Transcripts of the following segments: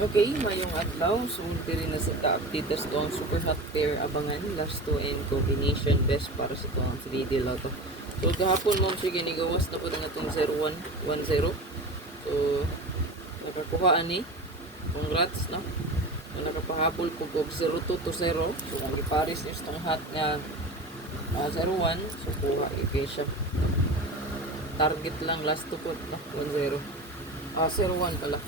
Okay, mayong adlaw. So, diri na sa ka-updates to ang super hot pair abangan. Last 2 and combination best para sa to ang 3D Lotto. So, kahapon mo siya ginigawas na po na itong 0110. So, nakakuha ani. Congrats, no? So, nakapahabol po og 02 to 0. So, ang iparis niyo itong hot na 01. So, kuha ikay siya. Target lang last to po, no? 10. 01 pala.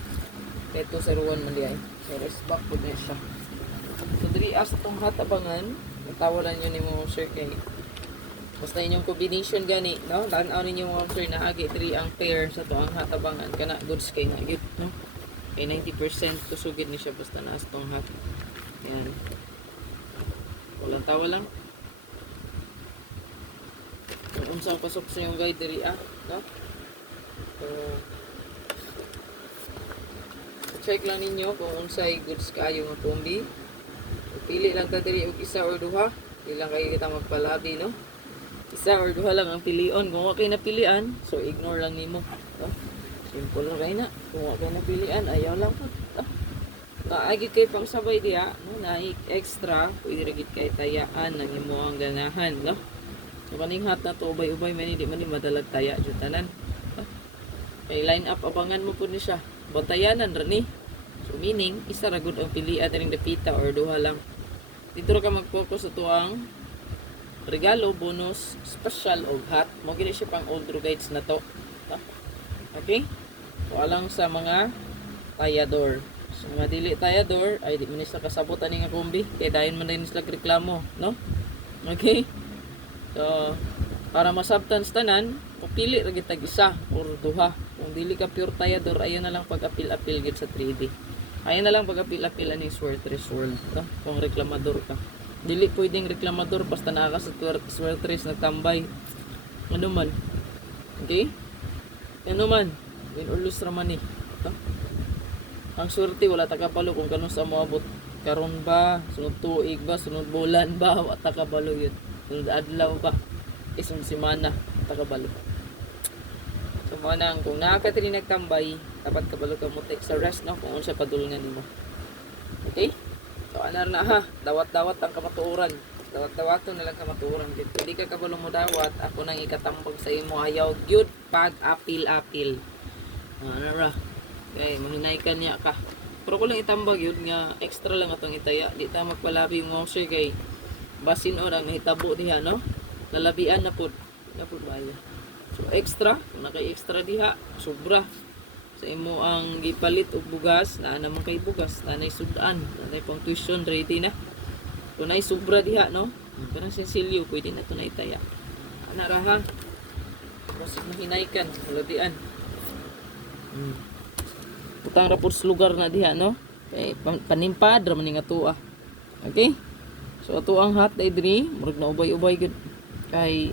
Ito 01 man diay. So rest back po na siya. So diri as itong hatabangan, natawalan nyo ni mo sir kay basta inyong combination gani, no? Tanaw ninyo mo sir na agi diri ang pair sa to ang hatabangan kana goods kay nga gyud, no? Kay 90% kusugid ni siya basta naas tong hat. Yan. Walang tawa lang. Kung unsang pasok sa yung guide diri no? So check lang ninyo kung unsay goods kayo nga kombi. Pili lang ta diri og isa or duha. Ilang kayo kita magpalabi, no? Isa or duha lang ang pilion. Kung wa kay napilian, so ignore lang nimo, no? Simple ra kay na. Kung wa kay napilian, ayaw lang po. Naagi kay pang sabay diha, no? Na extra, pwede ra gid kay tayaan nang imo ang ganahan, no? So kaning hat na to ubay-ubay man di man ni madalag taya jud tanan. Kay line up abangan mo po ni siya. Bantayanan ra ni. So meaning isa ra gud ang pilian ning dapita or duha lang. Dito ra ka mag-focus sa tuang regalo, bonus, special og hat. Mo gini siya pang old guides na to. Okay? So alang sa mga tayador. So mga dili tayador ay di man sa kasabot ani nga kombi kay dayon man din sila reklamo, no? Okay? So para masabtan sa tanan, pili ra gid tag isa or duha. Kung dili ka pure tayador, ayan na lang pag-apil-apil gid sa 3D. Ayan na lang pag-apil-apil ani Swertres World, no? Kung reklamador ka. Dili pwedeng reklamador basta naa ka sa Swertres nagtambay. Ano man. Okay? Ano man. Win or lose ra man ni. No? Ang swerte wala ta kabalo kung kanus sa moabot. Karon ba, sunod tuig ba, sunod bulan ba, wa ta kabalo yun. Sunod adlaw ba, isang semana, ta kabalo. So mo nang kung nakakatili nagtambay, dapat kabalo ka mo take sa rest, no? Kung unsa padulungan nimo. Okay? So anar na ha, dawat-dawat ang kamatuoran. Dawat-dawaton na lang kamatuoran dito. Hindi ka kabalo mo dawat, ako nang ikatambag sa imo ayaw gyud pag apil-apil. Ano ra? Okay, mahinay niya ka. Pero ko lang itambag yun nga extra lang atong itaya. Di ta magpalabi yung mouse kay basin o lang nahitabo diha, no? Lalabian na pud. Na pud bayo. So extra, kung naka-extra diha, sobra. Sa imo ang gipalit og bugas, na naman kay bugas, nanay sudan, nanay pang tuition ready na. Kung nay sobra diha, no? Parang sensilyo, pwede na ito na itaya. Ana ra ha. Kasi mahinaykan, lalabian. Putang ra pud lugar na diha, no? Kay panimpad ra man ning atoa. Okay? So ato ang hat diri, murag na ubay-ubay gud kay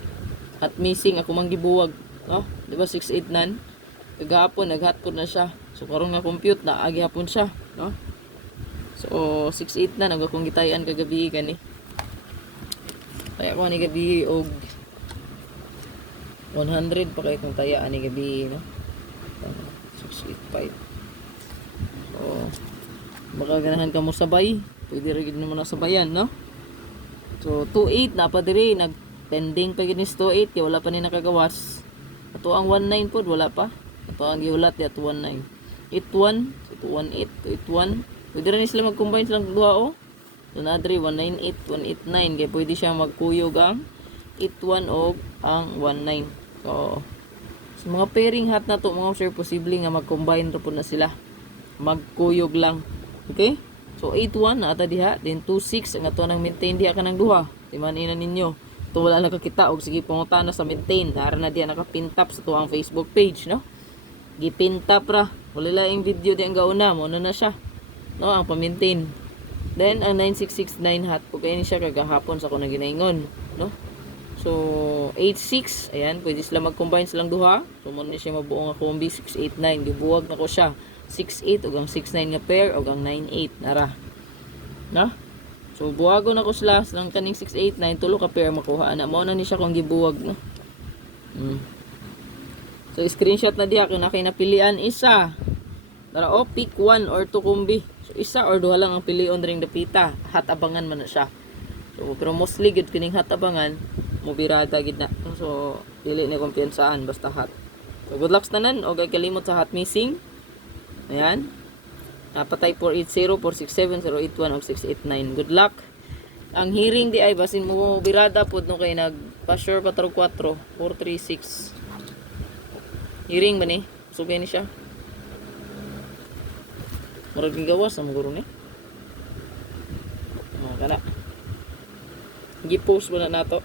at missing ako mang gibuwag, no? Di ba 68 nan? Kagahapon naghat pod na siya. So karon nga compute na agi hapon siya, no? So 68 na nag akong gitayan kagabi gani. Kaya ko ni gabi og 100 pa kay kung tayaan ni gabi, no? 685. So baka ganahan ka mo sabay, pwede ra gid mo na sabayan, no? So 28 na pa diri nag pending pa ginis 28 kay wala pa ni nakagawas. Ato ang 19 pod wala pa. Ato ang giulat ya 19. 81, so 218, 81. Pwede rin sila mag-combine silang duha o. So na diri 198, 189 kay pwede siya magkuyog ang 81 og ang 19. So sa mga pairing hat na to mga sir posible nga mag-combine ra pud na sila. Magkuyog lang. Okay? So 81 na ata diha, then 26 ang ato nang maintain diha kanang duha. Timan-ina ninyo. Ito wala nakakita og sige pangutana sa maintain. Dara na diya nakapintap sa tuang Facebook page, no? Gipintap ra. Wala lang yung video diyan gauna mo na siya. No, ang pa-maintain. Then ang 9669 hat ko kay ni siya kagahapon sa ko na ginaingon, no? So 86, ayan, pwede sila mag-combine silang duha. So mo ni siya mabuo nga kombi 689. Gibuwag na ko siya. 68 ug ang 69 nga pair ug ang 98 nara. No? So buwagon ako sila ng kaning 689 tulo ka pair makuha na mao na ni siya kung gibuwag, no. So screenshot na diha kung napilian isa Dara o pick 1 or 2 kumbi. So isa or duha lang ang pilion ring dapita. Hatabangan man na siya. So pero mostly gid kining hatabangan mo birada gid na. So dili ni kumpiyansaan basta hot. So good luck tanan og kalimot sa hot missing. Ayan. Napatay 480, 467, 081 og 689. Good luck. Ang hearing di ay basin mo birada pud no kay nag-pasure pa 4, 436. Hearing ba ni? Sugay ni siya. Murag gawas sa maguro ni. Kana. Gi-post mo na nato.